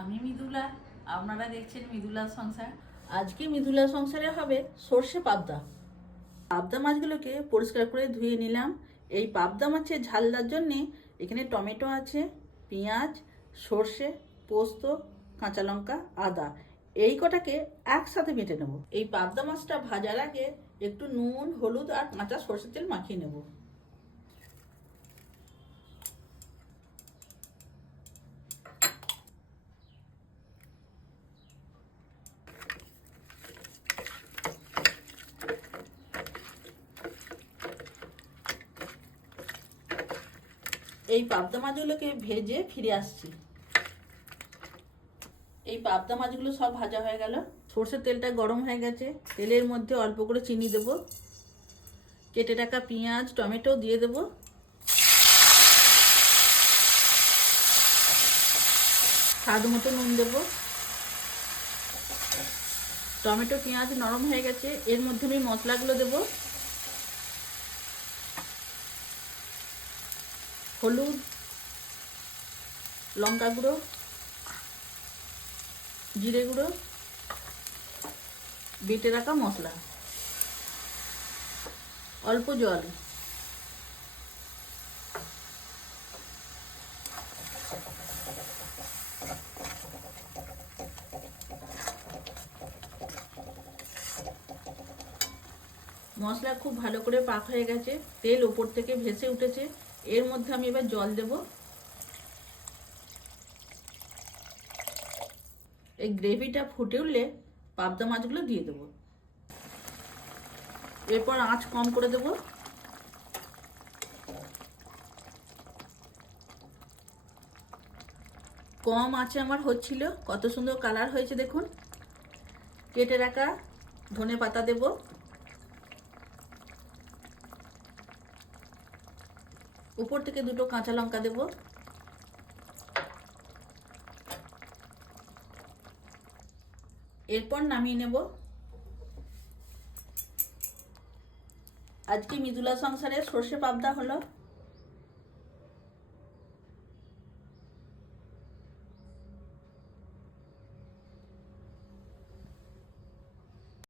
আমি মৃদুলা, আপনারা দেখছেন মৃদুলার সংসার। আজকে মৃদুলা সংসারে হবে সর্ষে পাবদা। পাবদা মাছগুলোকে পরিষ্কার করে ধুয়ে নিলাম। এই পাবদা মাছের ঝালদার জন্যে এখানে টমেটো আছে, পেঁয়াজ, সর্ষে, পোস্ত, কাঁচা লঙ্কা, আদা, এই কটাকে একসাথে বেটে নেব। এই পাবদা মাছটা ভাজার আগে একটু নুন, হলুদ আর কাঁচা সর্ষের তেল মাখিয়ে নেব। এই পাবদা মাছগুলোকে ভেজে ফিরে আসছি। এই পাবদা মাছগুলো সব ভাজা হয়ে গেল। সর্ষের তেলটা গরম হয়ে গেছে। তেলের মধ্যে অল্প করে চিনি দেব, কেটে রাখা পেঁয়াজ, টমেটো দিয়ে দেব, স্বাদ মতো নুন দেব। টমেটো পেঁয়াজ নরম হয়ে গেছে, এর মধ্যে আমি মশলাগুলো দেব। হলুদ, লঙ্কা গুঁড়ো, জিরে গুঁড়ো, বেটে রাখা মশলা, অল্প জল। মশলা খুব ভালো করে পাক হয়ে গেছে, তেল ওপর থেকে ভেসে উঠেছে। এর মধ্যে আমি এবার জল দেব। এই গ্রেভিটা ফুটে উঠলে পাবদা মাছগুলো দিয়ে দেব। এরপর আঁচ কম করে দেব। কম আঁচে আমার হচ্ছিল। কত সুন্দর কালার হয়েছে দেখুন। কেটে রাখা ধনে পাতা দেব, উপর থেকে দুটো কাঁচা লঙ্কা দেব। এরপর নামিয়ে নেব। আজকে মৃদুলা সংসারে সর্ষে পাবদা হলো।